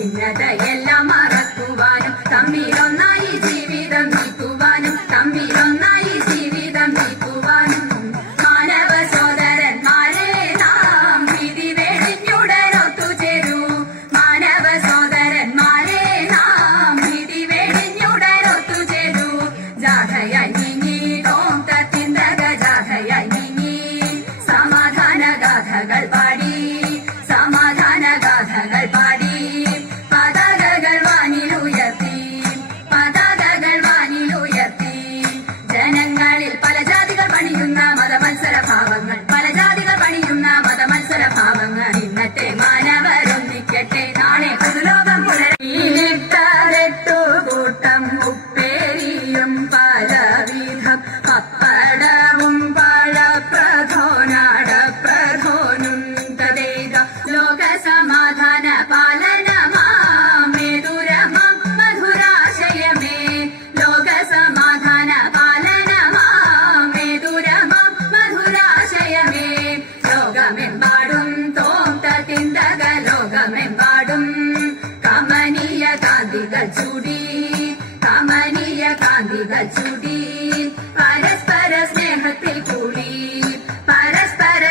ഭിന്നതയെല്ലാം മറക്കുവാനും തമ്മിലൊന്നായി ജീവിതം നീക്കുവാനും തമ്മിലൊന്നായി ജീവിതം നീക്കുവാനും മാനവ സോദരന്മാരെ നാം വിധി വെടിഞ്ഞുടനൊത്തുചേരൂ. മാനവ സോദരന്മാരെ നാം വിധി വെടിഞ്ഞുടനൊത്തുചേരൂ. ജാഥയായി നീങ്ങി തോന്തത്തിന്തക ജാഥയായി നീങ്ങി സമാധാന ഗാഥകൾ പാടി സമാധാന ഗാഥകൾ പാടി പതാകകൾ വാനിലുയർത്തി പതാകകൾ വാനിലുയർത്തി. ജനങ്ങളിൽ പല ജാതികൾ പണിയുന്ന മതമത്സര ഭാവങ്ങൾ പല ജാതികൾ പണിയുന്ന മതമത്സര ഭാവങ്ങൾ ഇന്നത്തെ മാനവരൊന്നിക്കട്ടെ നാളെ പുതുലോകം പുലരിട്ടു കൂട്ടം ഉപ്പേരിയും പലവിധം പപ്പടവും പഴപ്രധോനാടപ്രധോനും തദേക ലോക സമാധാന പാലനമാമേതുരമം മധുരാശയമേ. ലോക സമാധാന പാലനമാമേതുരമം മധുരാശയമേ. ലോകമെമ്പാടും തോന്തത്തിന്തക ലോകമെമ്പാടും കമനീയ കാന്തികൾ ചൂടി കമനീയ കാന്തികൾ ചൂടി പരസ്പര സ്നേഹത്തിൽ കൂടി പരസ്പര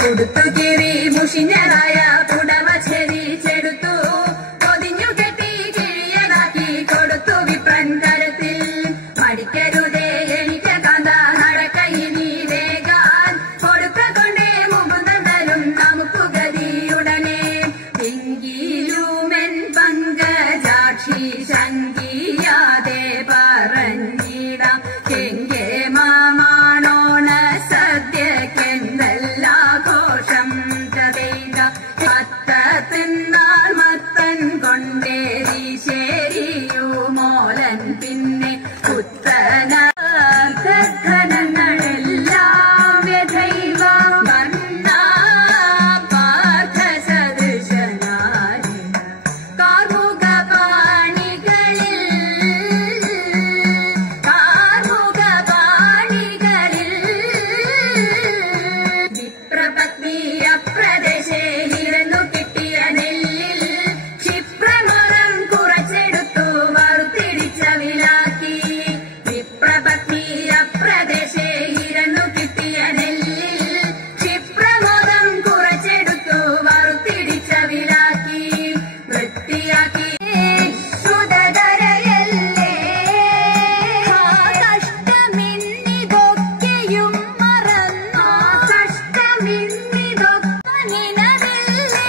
കൊടുത്തു കിറി മുഷിഞ്ഞതായ പുടവ ചെരിച്ചെടുത്തു പൊതിഞ്ഞു കെട്ടി കിഴിയതാക്കി കൊടുത്തു വിപ്രൻ കരത്തിൽ. പഠിക്കരുതേ എനിക്ക് കാന്ത നടക്കയിനി വേഗാൻ കൊടുക്ക കൊണ്ടേ മുമ്പുതലും നമുക്ക് ഗതിയുടനെ. എങ്കിലുമെൻ പങ്കജാക്ഷി ശങ്കിയാതെ പറഞ്ഞിടാം കെങ്കേ മാമാണോണ സദ്യക്കെന്തല്ലാഘോഷം തതേക. മത്തത്തിന്നാൾ മത്തൻ കൊണ്ടേരി ശരിയു മോലൻ പിന്നെ പുത്തനങ്ങളെല്ലാം വ്യഥൈവ വർണ്ണ പാർത്ഥ സദൃശനായ കാർമുക പാണികളിൽ വിപ്രപത്നി അപ്രദേശേ ഹിരന്നു കിട്ടിയ നെല്ലിൽ ക്ഷിപ്രമരം കുറച്ചെടുത്തു വറുത്തിടിച്ച വിലാക്കി. വിപ്രപത്നി അപ്രദേശേ ഹിരന്നു കിട്ടിയ നെല്ലിൽ ക്ഷിപ്രമോദം കുറച്ചെടുത്തു വറുത്തിടിച്ച വിലാക്കി. വൃത്തിയാക്കി ശ്രുതധരയല്ലേ കഷ്ടമിന്നിതൊക്കെയും മറന്നു കഷ്ടമിന്നിതൊക്കെ നിലവില്ലേ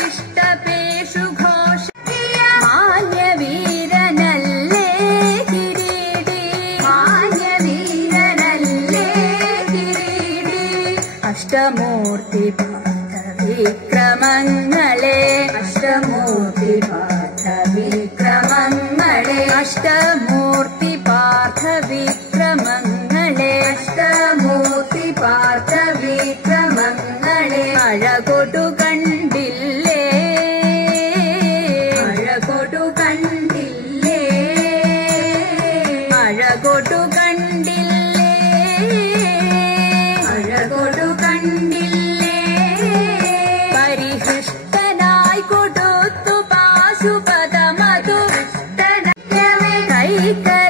ഇഷ്ടപേഷു ഘോഷ മാന്യവീരനല്ലേ കിരീടി മാന്യവീരനല്ലേ കിരീടി. അഷ്ടമൂർത്തി വിക്രമങ്ങളെ അഷ്ടമൂർത്തി പാർത്ഥവിക്രമങ്ങളെ അഷ്ടമൂർത്തി പാർത്ഥവിക്രമങ്ങളെ അഷ്ടമൂർത്തി പാർത്ഥവിക്രമങ്ങളെ. അഴകൊടു കണ്ടില്ലേ അഴകൊടു കണ്ടില്ലേ അഴകൊടു കണ്ടില്ലേ അഴകൊടു കണ്ടില്ലേ. പരിഹൃഷ്ടനായി കൊടുത്തു പാശുപതമതു കൈക്കലാക്കിയില്ലേ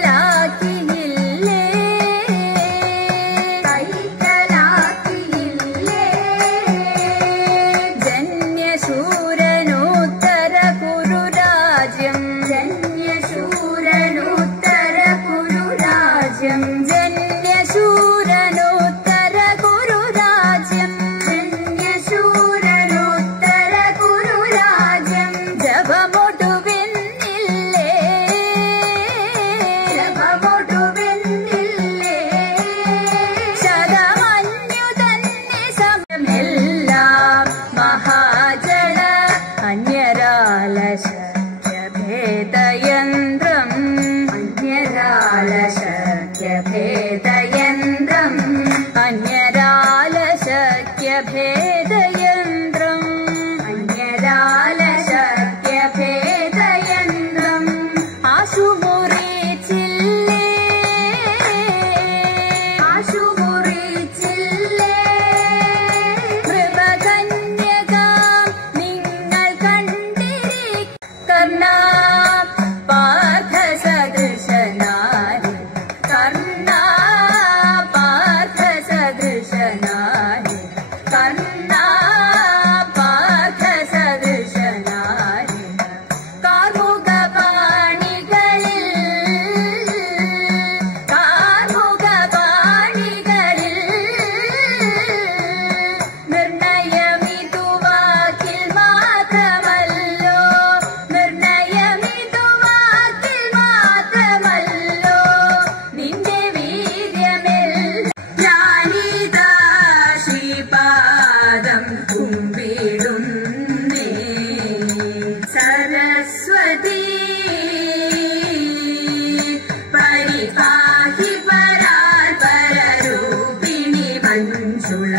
മഞ്ജുള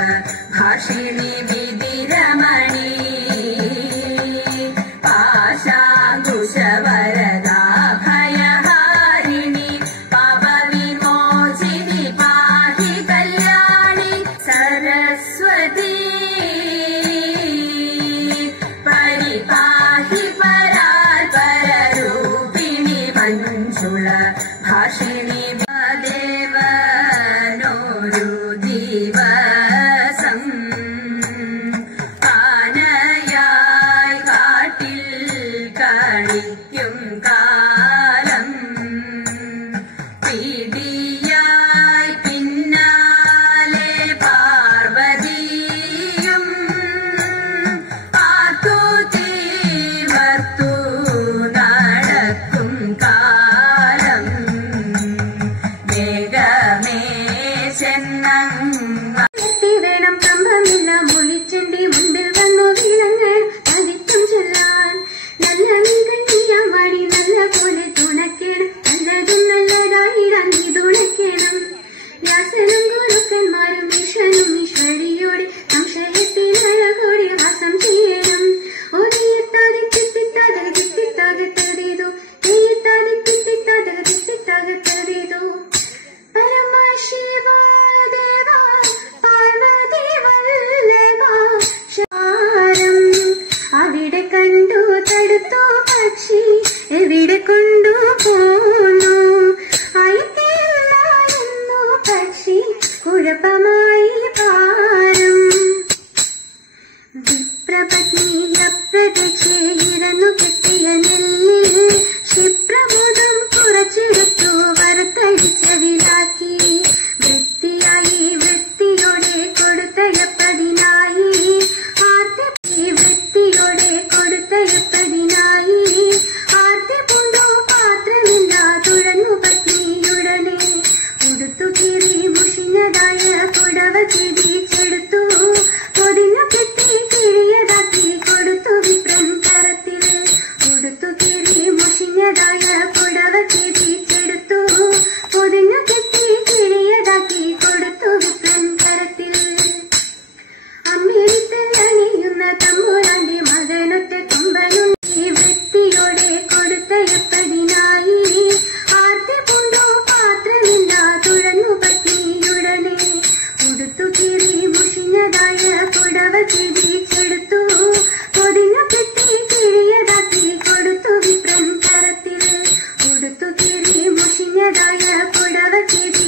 ഭാഷിണി വിദിരമണി പാശാങ്കുശവരദാ ഭയഹാരിണി പാപവിമോചിനി പാഹി കല്യാണി സരസ്വതി പരിപാഹി പരാൽപരരൂപിണി മഞ്ജുള ഭാഷിണി ദേവനോരു ദിവസം ആനയായി കാട്ടിൽ കളിക്കും കാലം പിടിയായി പിന്നാലെ പാർവതിയും പാത്തു തീർത്തു നടക്കും കാലം വേഗമേ വേണം കമ്പമില്ല മുളിച്ചെണ്ടി മുമ്പിൽ വന്നു വിളങ്ങൾ അതിക്കും ചൊല്ലാൻ നല്ല മീകണ്ടിയാവാടി നല്ല പോലെ തുണക്കേണം നല്ലതും നല്ലതായിടാൻ നീ തുണക്കേണം വ്യാസനും ഗുരുക്കന്മാരും ഈശ്വരനും ഈശ്വരിയോടെ സംശയത്തിൽ അഴകോടെ വാസം ചെയ്യണം ഒരിയത്താതെ കിട്ടിത്താതെ കിട്ടിത്താകത്തതേതോ തെയ്യത്താതെ കിട്ടിത്താതെ കിട്ടിത്താകത്തതേതോ പരമശിവ ദേവ പാർവതി വല്ലഭ ശാരം അവിടെ കണ്ടു തടുത്തു പക്ഷി എവിടെ കൊണ്ടു പോന്നു ആയിത്തേന്നു പക്ഷി കുഴപ്പമായി പാരം വിപ്രപത്നി അപ്രതീക്ഷയിരന്നു കെട്ടിയ നെല്ലിൽ ക്ഷിപ്രബോധം കുറച്ചെടുത്തു വറുത്തടിച്ചതിലാക്കി വൃത്തിയായി വൃത്തിയോടെ കൊടുത്തയപ്പതിനായി വൃത്തിയോടെ കൊടുത്തയപ്പതിനായി ആർത്തി പൂണ്ടോ പാത്രമില്ല തുഴഞ്ഞു പത്നിയുടനെ ഉടുത്തു കീറി മുഷിഞ്ഞതായ പുടവ ചിരിച്ചെടുത്തു പൊതിഞ്ഞു കെട്ടി കിഴിയതാക്കി കൊടുത്തു വിപ്രൻ കരത്തിൽ ഉടുത്തു കീറി മുഷിഞ്ഞതായ പുടവ ചിരിച്ചെടുത്തു പൊതിഞ്ഞു കെട്ടി കിഴിയതാക്കി കൊടുത്തു വിപ്രൻ കരത്തിൽ അമ്മിരിത്തിൽ അണിയുന്ന തമ്പുരാന്റെ മകനൊറ്റ കൊമ്പനുണ്ടി വൃത്തിയോടെ കൊടുത്തയപ്പതിനായി ആർത്തി പൂണ്ടോ പാത്രമില്ല തുഴഞ്ഞു പത്നിയുടനെ ഉടുത്തു കീറി മുഷിഞ്ഞതായ പുടവ ചിരിച്ചെടുത്തു പൊതിഞ്ഞു കെട്ടി കിഴിയതാക്കി കൊടുത്തു വിപ്രൻ കരത്തിൽ ഉടുത്തു കീറി മുഷിഞ്ഞതായ പുടവ ചിരി